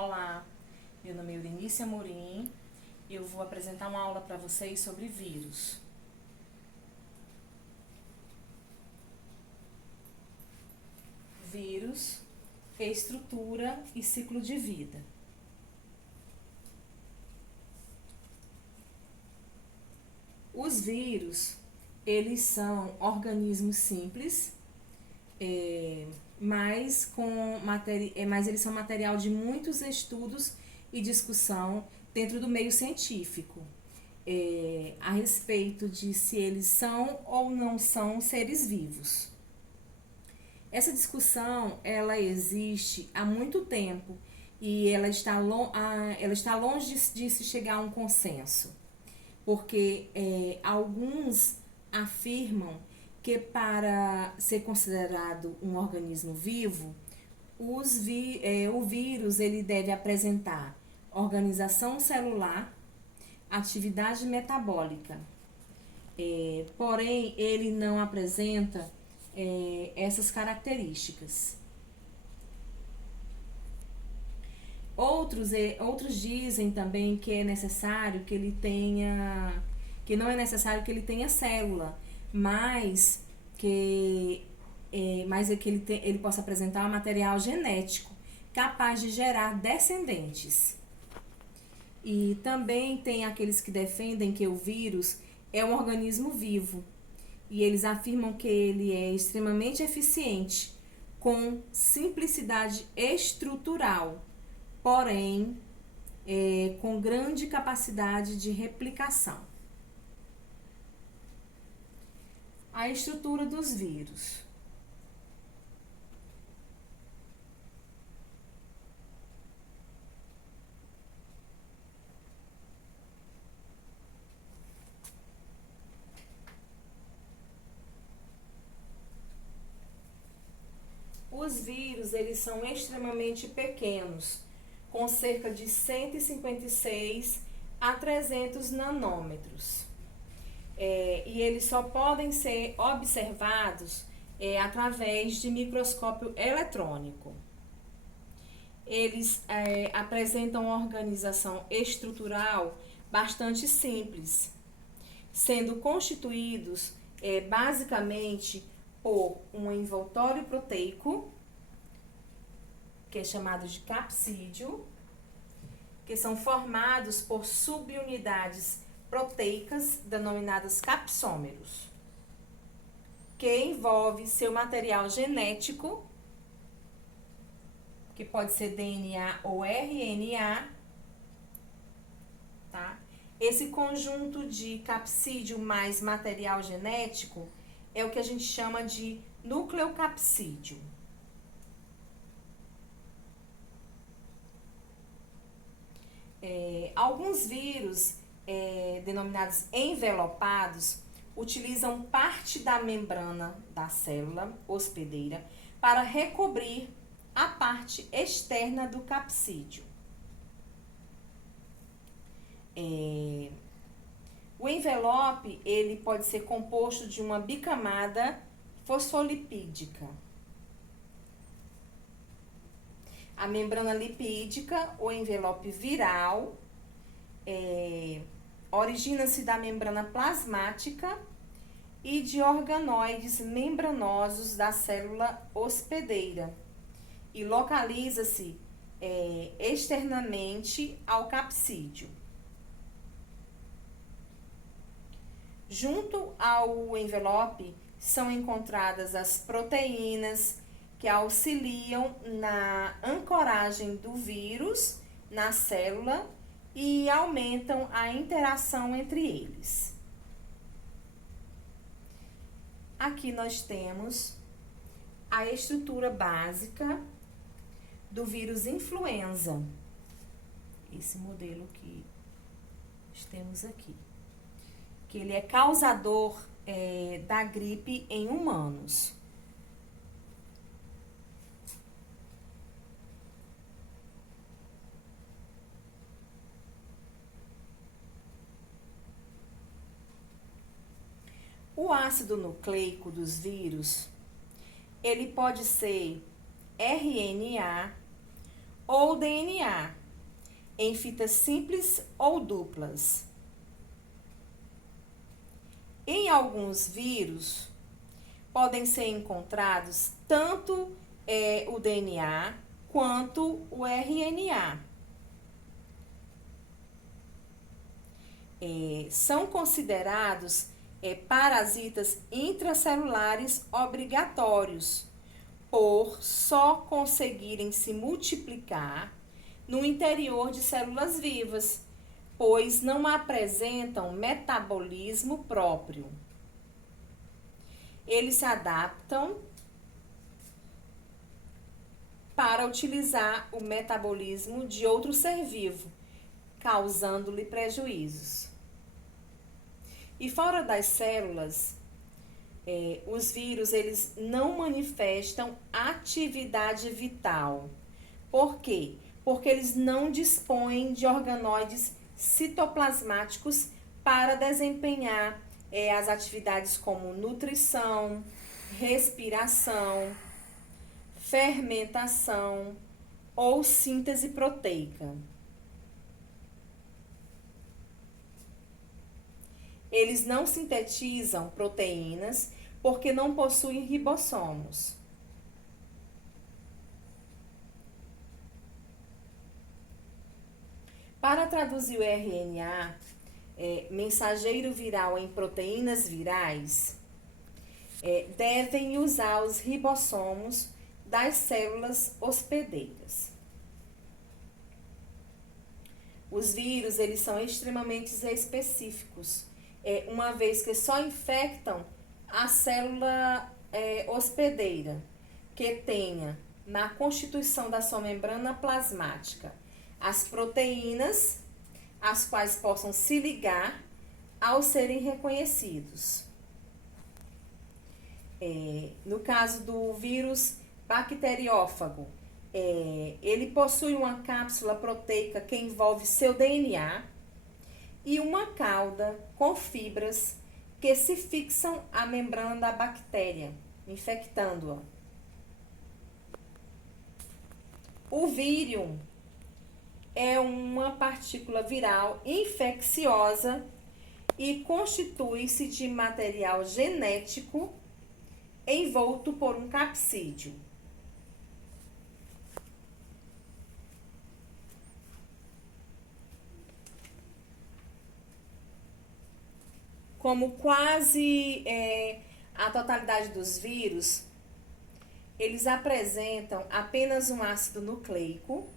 Olá, meu nome é Eurinícia Amorim e eu vou apresentar uma aula para vocês sobre vírus. Vírus, estrutura e ciclo de vida. Os vírus, eles são organismos simples, mas eles são material de muitos estudos e discussão dentro do meio científico, a respeito de se eles são ou não são seres vivos. Essa discussão, ela existe há muito tempo e ela está longe de se chegar a um consenso, porque alguns afirmam que para ser considerado um organismo vivo, o vírus ele deve apresentar organização celular, atividade metabólica, porém ele não apresenta essas características. Outros dizem também que é necessário que ele tenha, que não é necessário que ele tenha célula, mas que ele possa apresentar um material genético capaz de gerar descendentes. E também tem aqueles que defendem que o vírus é um organismo vivo, e eles afirmam que ele é extremamente eficiente, com simplicidade estrutural, porém com grande capacidade de replicação. A estrutura dos vírus. Os vírus, eles são extremamente pequenos, com cerca de 156 a 300 nanômetros. E eles só podem ser observados através de microscópio eletrônico. Eles apresentam uma organização estrutural bastante simples, sendo constituídos basicamente por um envoltório proteico, que é chamado de capsídio, que são formados por subunidades proteicas denominadas capsômeros, que envolve seu material genético, que pode ser DNA ou RNA, tá? Esse conjunto de capsídio mais material genético é o que a gente chama de nucleocapsídio. Alguns vírus, denominados envelopados, utilizam parte da membrana da célula hospedeira para recobrir a parte externa do capsídio. O envelope, ele pode ser composto de uma bicamada fosfolipídica. A membrana lipídica, ou envelope viral, origina-se da membrana plasmática e de organoides membranosos da célula hospedeira e localiza-se externamente ao capsídio. Junto ao envelope são encontradas as proteínas que auxiliam na ancoragem do vírus na célula e aumentam a interação entre eles. Aqui nós temos a estrutura básica do vírus influenza, esse modelo que temos aqui, que ele é causador da gripe em humanos. O ácido nucleico dos vírus, ele pode ser RNA ou DNA, em fitas simples ou duplas. Em alguns vírus, podem ser encontrados tanto o DNA quanto o RNA. São considerados parasitas intracelulares obrigatórios, por só conseguirem se multiplicar no interior de células vivas, pois não apresentam metabolismo próprio. Eles se adaptam para utilizar o metabolismo de outro ser vivo, causando-lhe prejuízos. E fora das células, os vírus eles não manifestam atividade vital. Por quê? Porque eles não dispõem de organoides citoplasmáticos para desempenhar as atividades como nutrição, respiração, fermentação ou síntese proteica. Eles não sintetizam proteínas porque não possuem ribossomos. Para traduzir o RNA, mensageiro viral, em proteínas virais, devem usar os ribossomos das células hospedeiras. Os vírus, eles são extremamente específicos, uma vez que só infectam a célula hospedeira, que tenha na constituição da sua membrana plasmática as proteínas, as quais possam se ligar ao serem reconhecidos. No caso do vírus bacteriófago, ele possui uma cápsula proteica que envolve seu DNA e uma cauda com fibras que se fixam à membrana da bactéria, infectando-a. O vírion é uma partícula viral infecciosa e constitui-se de material genético envolto por um capsídeo. Como quase a totalidade dos vírus, eles apresentam apenas um ácido nucleico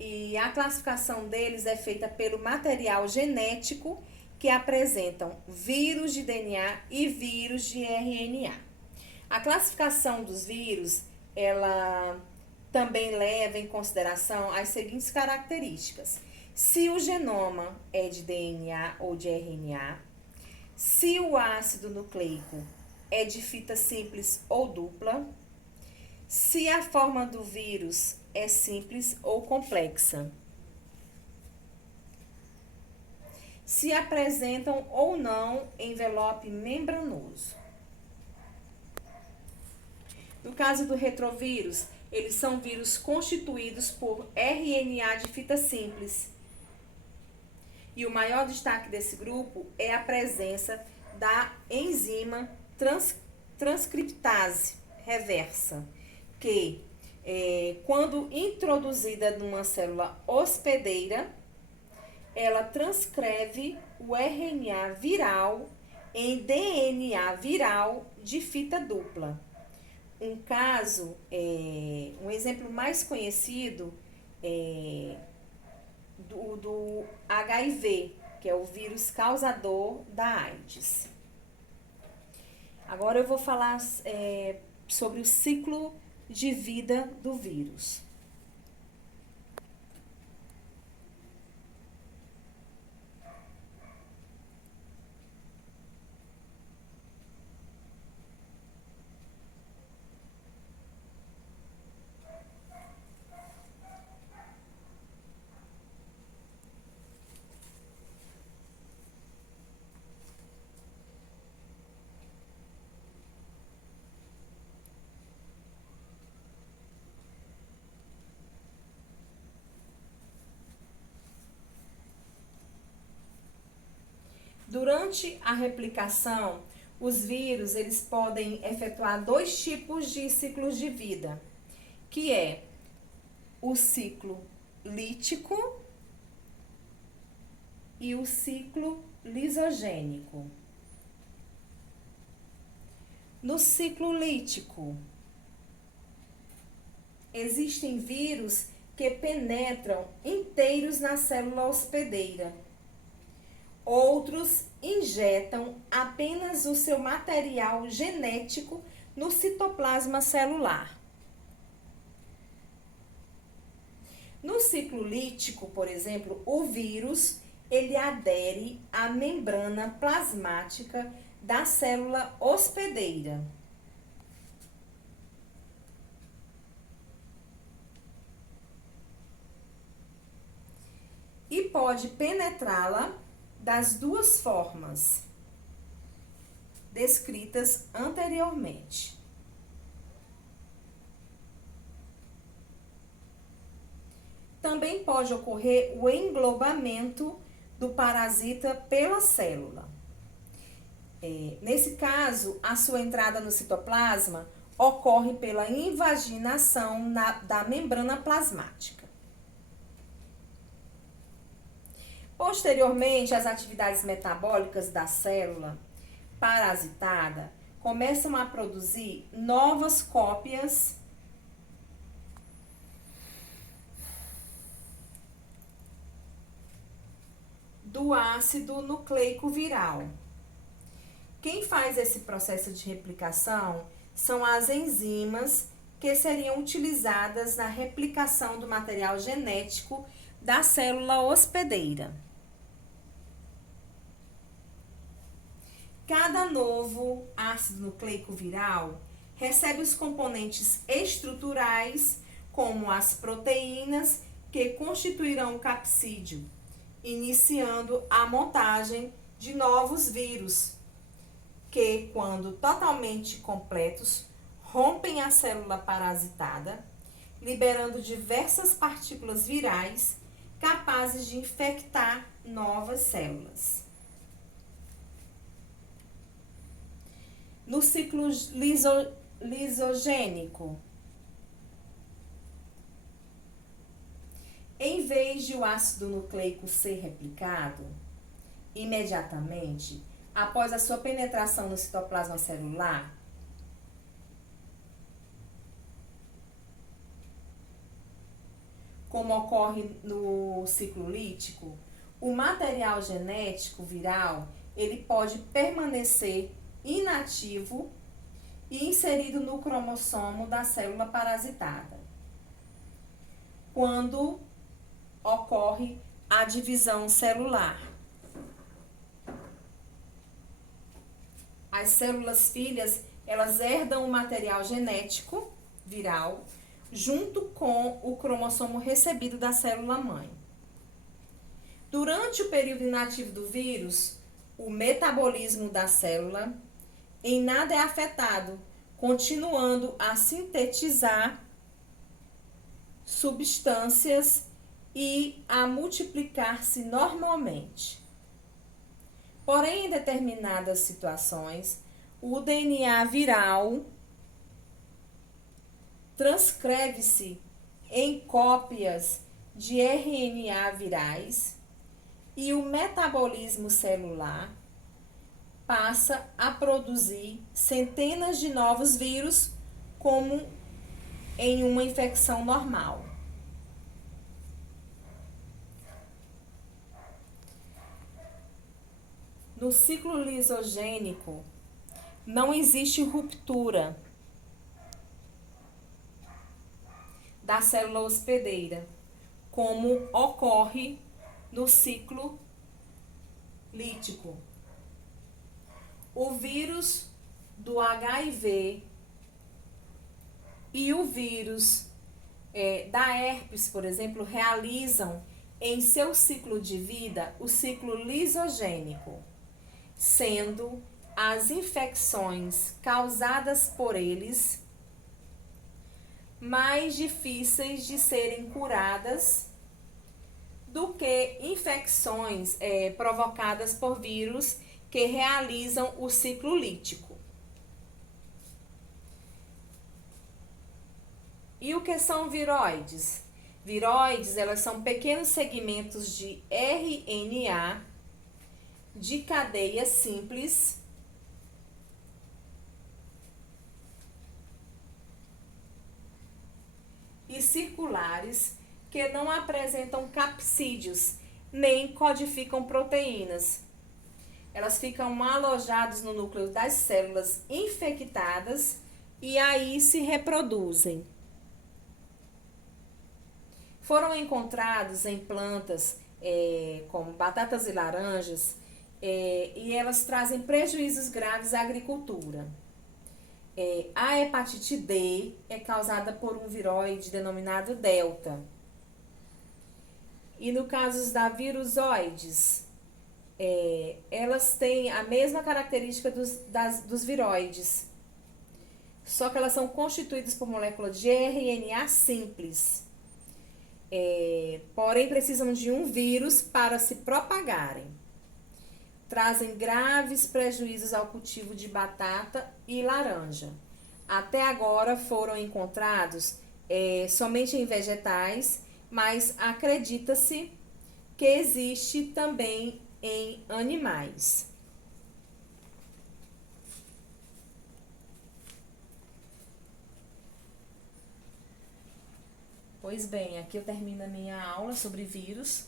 e a classificação deles é feita pelo material genético que apresentam vírus de DNA e vírus de RNA. A classificação dos vírus, ela também leva em consideração as seguintes características: se o genoma é de DNA ou de RNA, se o ácido nucleico é de fita simples ou dupla, se a forma do vírus é simples ou complexa, se apresentam ou não envelope membranoso. No caso do retrovírus, eles são vírus constituídos por RNA de fita simples. E o maior destaque desse grupo é a presença da enzima transcriptase reversa, que quando introduzida numa célula hospedeira, ela transcreve o RNA viral em DNA viral de fita dupla. Um exemplo mais conhecido é do HIV, que é o vírus causador da AIDS. Agora eu vou falar sobre o ciclo de vida do vírus. Durante a replicação, os vírus eles podem efetuar dois tipos de ciclos de vida, que é o ciclo lítico e o ciclo lisogênico. No ciclo lítico, existem vírus que penetram inteiros na célula hospedeira. Outros injetam apenas o seu material genético no citoplasma celular. No ciclo lítico, por exemplo, o vírus ele adere à membrana plasmática da célula hospedeira. E pode penetrá-la das duas formas descritas anteriormente. Também pode ocorrer o englobamento do parasita pela célula. Nesse caso, a sua entrada no citoplasma ocorre pela invaginação da membrana plasmática. Posteriormente, as atividades metabólicas da célula parasitada começam a produzir novas cópias do ácido nucleico viral. Quem faz esse processo de replicação são as enzimas que seriam utilizadas na replicação do material genético da célula hospedeira. Cada novo ácido nucleico viral recebe os componentes estruturais, como as proteínas que constituirão o capsídeo, iniciando a montagem de novos vírus, que, quando totalmente completos, rompem a célula parasitada, liberando diversas partículas virais capazes de infectar novas células. No ciclo lisogênico, em vez de o ácido nucleico ser replicado, imediatamente, após a sua penetração no citoplasma celular, como ocorre no ciclo lítico, o material genético viral ele pode permanecer inativo e inserido no cromossomo da célula parasitada, quando ocorre a divisão celular. As células filhas, elas herdam o material genético viral junto com o cromossomo recebido da célula mãe. Durante o período inativo do vírus, o metabolismo da célula em nada é afetado, continuando a sintetizar substâncias e a multiplicar-se normalmente. Porém, em determinadas situações, o DNA viral transcreve-se em cópias de RNA virais e o metabolismo celular passa a produzir centenas de novos vírus, como em uma infecção normal. No ciclo lisogênico, não existe ruptura da célula hospedeira, como ocorre no ciclo lítico. O vírus do HIV e o vírus da herpes, por exemplo, realizam em seu ciclo de vida o ciclo lisogênico, sendo as infecções causadas por eles mais difíceis de serem curadas do que infecções provocadas por vírus que realizam o ciclo lítico. E o que são viroides? Viroides, elas são pequenos segmentos de RNA de cadeia simples e circulares que não apresentam capsídeos nem codificam proteínas. Elas ficam alojadas no núcleo das células infectadas e aí se reproduzem. Foram encontrados em plantas como batatas e laranjas e elas trazem prejuízos graves à agricultura. A hepatite D é causada por um viroide denominado delta. E no caso da virusoides, elas têm a mesma característica dos viroides, só que elas são constituídas por moléculas de RNA simples. Porém, precisam de um vírus para se propagarem. Trazem graves prejuízos ao cultivo de batata e laranja. Até agora foram encontrados somente em vegetais, mas acredita-se que existe também em animais. Pois bem, aqui eu termino a minha aula sobre vírus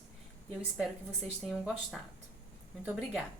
e eu espero que vocês tenham gostado. Muito obrigada!